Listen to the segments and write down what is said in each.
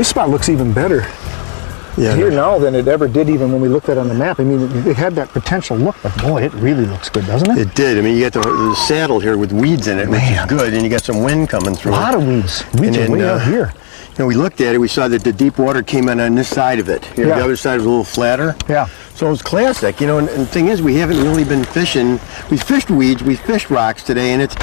this spot looks even better here now than it ever did even when we looked at it on the map. I mean, it had that potential look, but boy, it really looks good, doesn't it? It did. I mean, you got the saddle here with weeds in it, which is good, and you got some wind coming through. A lot of weeds. Weeds are way out here. You know, we looked at it, we saw that the deep water came in on this side of it. Here, the other side was a little flatter. Yeah. So it was classic, you know, and the thing is, we haven't really been fishing. We fished weeds, we fished rocks today, and it's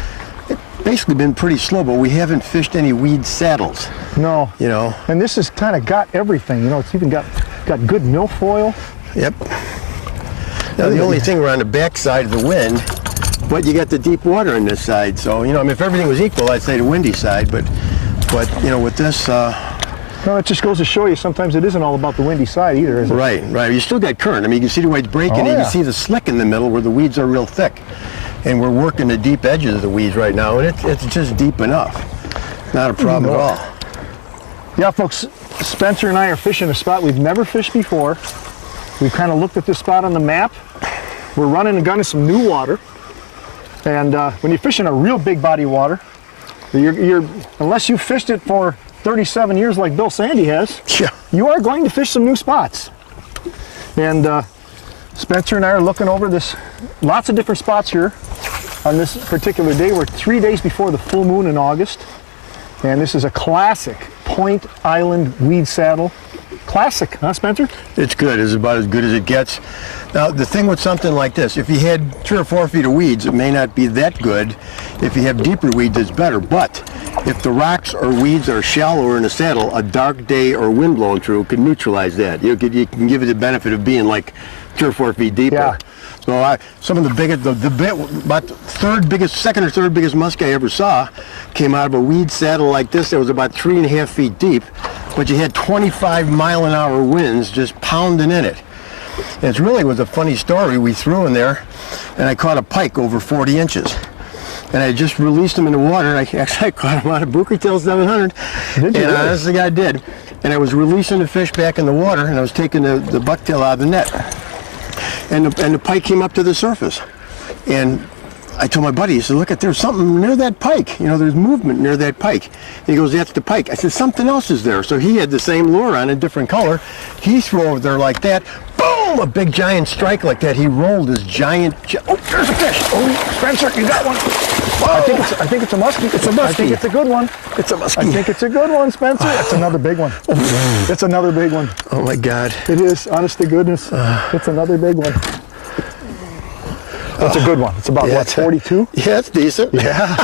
basically been pretty slow, but we haven't fished any weed saddles. No. You know. And this has kind of got everything, you know, it's even got good milfoil. Yep. Now the only thing, we're on the back side of the wind, but you got the deep water on this side, so, you know, I mean, if everything was equal, I'd say the windy side, but you know, with this... No, it just goes to show you sometimes it isn't all about the windy side either, is it? Right, right. You still got current. I mean, you can see the way it's breaking, and you can see the slick in the middle where the weeds are real thick. And we're working the deep edges of the weeds right now, and it's just deep enough. Not a problem at all. Yeah, folks, Spencer and I are fishing a spot we've never fished before. We've kind of looked at this spot on the map. We're running and gunning some new water. And when you're fishing a real big body of water, unless you fished it for 37 years like Bill Sandy has, you are going to fish some new spots. And Spencer and I are looking over lots of different spots here on this particular day. We're 3 days before the full moon in August. And this is a classic Point Island weed saddle. Classic, huh, Spencer? It's good. It's about as good as it gets. Now, the thing with something like this, if you had 3 or 4 feet of weeds, it may not be that good. If you have deeper weeds, it's better. But if the rocks or weeds are shallower in the saddle, a dark day or wind blowing through can neutralize that. You can give it the benefit of being like 3 or 4 feet deeper. Yeah. So some of the biggest, about second or third biggest muskie I ever saw came out of a weed saddle like this that was about 3.5 feet deep, but you had 25-mile-an-hour winds just pounding in it. And it really was a funny story. We threw in there, and I caught a pike over 40 inches. And I just released him in the water. I caught him out of Buchertail 700. Did you? And honestly, I did. And I was releasing the fish back in the water, and I was taking the bucktail out of the net. And the pike came up to the surface. And I told my buddy, he said, look, there's something near that pike. You know, there's movement near that pike. And he goes, that's the pike. I said, something else is there. So he had the same lure on, a different color. He threw over there like that. Boom! A big giant strike like that. He rolled his giant... Oh, there's a fish! Oh, Spencer, you got one. I think it's a musky. It's a musky. I think it's a good one. It's a musky. I think it's a good one, Spencer. It's another big one. It's another big one. Oh my God. It is, honest to goodness. It's another big one. It's a good one. It's about, what, 42? Yeah, it's decent. Yeah.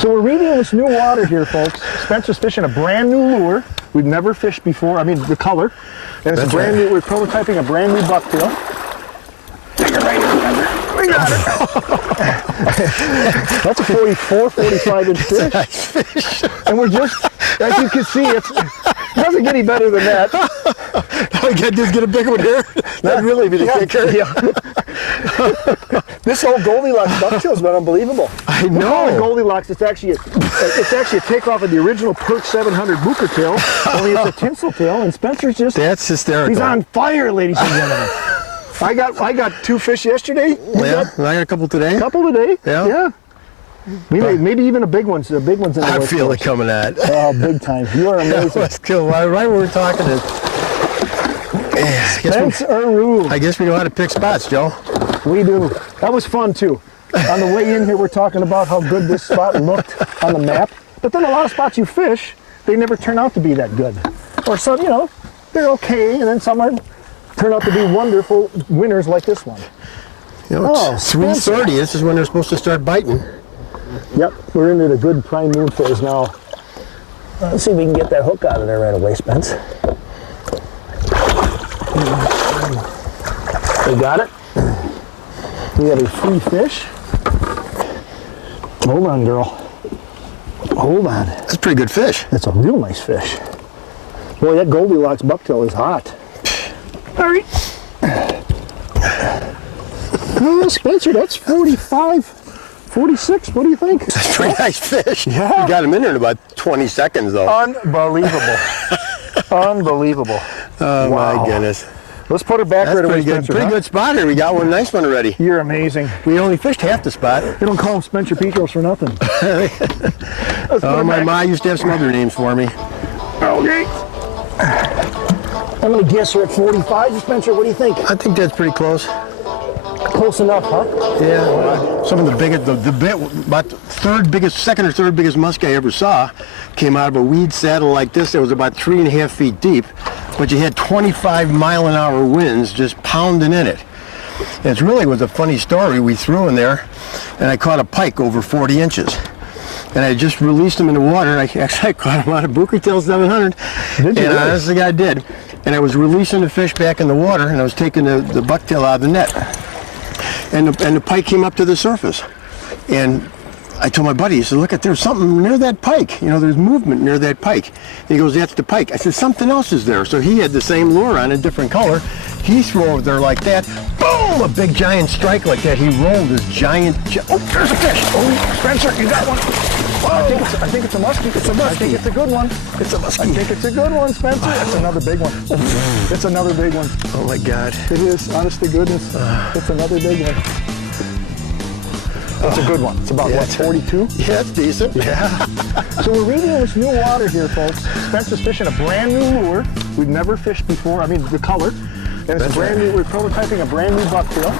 So we're reading this new water here, folks. Spencer's fishing a brand new lure. We've never fished before. I mean, the color. And it's a brand new, we're prototyping a brand new bucktail. Take it right in, Spencer. We got it. That's a 44, 45-inch fish. It's a nice fish. And we're just, as you can see, it doesn't get any better than that. I just get a big one here. That'd really be the kicker. Yeah. This old Goldilocks bucktail's been unbelievable. I know. We call it Goldilocks. It's actually a takeoff of the original Perk 700 Buchertail, only it's a tinsel tail, and Spencer's just... That's hysterical. He's on fire, ladies and gentlemen. I got 2 fish yesterday. Yeah, I got a couple today. A couple today. Yeah. Maybe even a big one's in the I West feel Coast. it coming out. Oh, big time. You are amazing. Let's go. Right where we're talking is... I guess we know how to pick spots, Joe. We do. That was fun too. On the way in here, we're talking about how good this spot looked on the map. But then a lot of spots you fish, they never turn out to be that good. Or some, you know, they're okay, and then some turn out to be wonderful winners like this one. You know, it's 3:30. This is when they're supposed to start biting. Yep, we're into the good prime moon phase now. Let's see if we can get that hook out of there right away, Spence. We got it. We have a free fish. Hold on, girl. Hold on. That's a pretty good fish. That's a real nice fish. Boy, that Goldilocks bucktail is hot. All right. Oh, Spencer, that's 45, 46. What do you think? That's a pretty nice fish. Yeah. You got him in there in about 20 seconds, though. Unbelievable. Unbelievable. Oh, wow. my goodness. Let's put it back right away, Spencer. Pretty good spot here. We got one nice one already. You're amazing. We only fished half the spot. They don't call him Spence Petros for nothing. Oh, my ma used to have some other names for me. Okay. I'm gonna guess we're at 45, Spencer. What do you think? I think that's pretty close. Close enough, huh? Yeah. Some of the biggest, about second or third biggest muskie I ever saw came out of a weed saddle like this. It was about 3.5 feet deep, but you had 25-mile-an-hour winds just pounding in it. And it really was a funny story. We threw in there, and I caught a pike over 40 inches. And I just released him in the water. I caught him out of Buchertail 700. Did you? And really? honestly, I did. And I was releasing the fish back in the water, and I was taking the bucktail out of the net. And the pike came up to the surface. And I told my buddy, he said, look, there's something near that pike. You know, there's movement near that pike. And he goes, that's the pike. I said, something else is there. So he had the same lure on, a different color. He threw over there like that. Boom! A big giant strike like that. He rolled this giant, oh, there's a fish. Oh, Spencer, you got one. I think it's a muskie. It's a muskie. I think it's a good one. It's a muskie. I think it's a good one, Spencer. That's another big one. It's another big one. Oh my God. It is, honest to goodness. It's another big one. It's a good one. It's about, what, 42? Yeah, it's decent. Yeah. So we're reading this new water here, folks. Spencer's fishing a brand new lure. We've never fished before. I mean, the color. And it's a brand new, we're prototyping a brand new bucktail.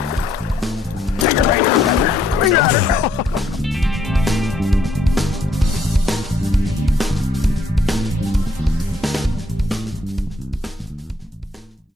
Take it right here, Spencer. We got it.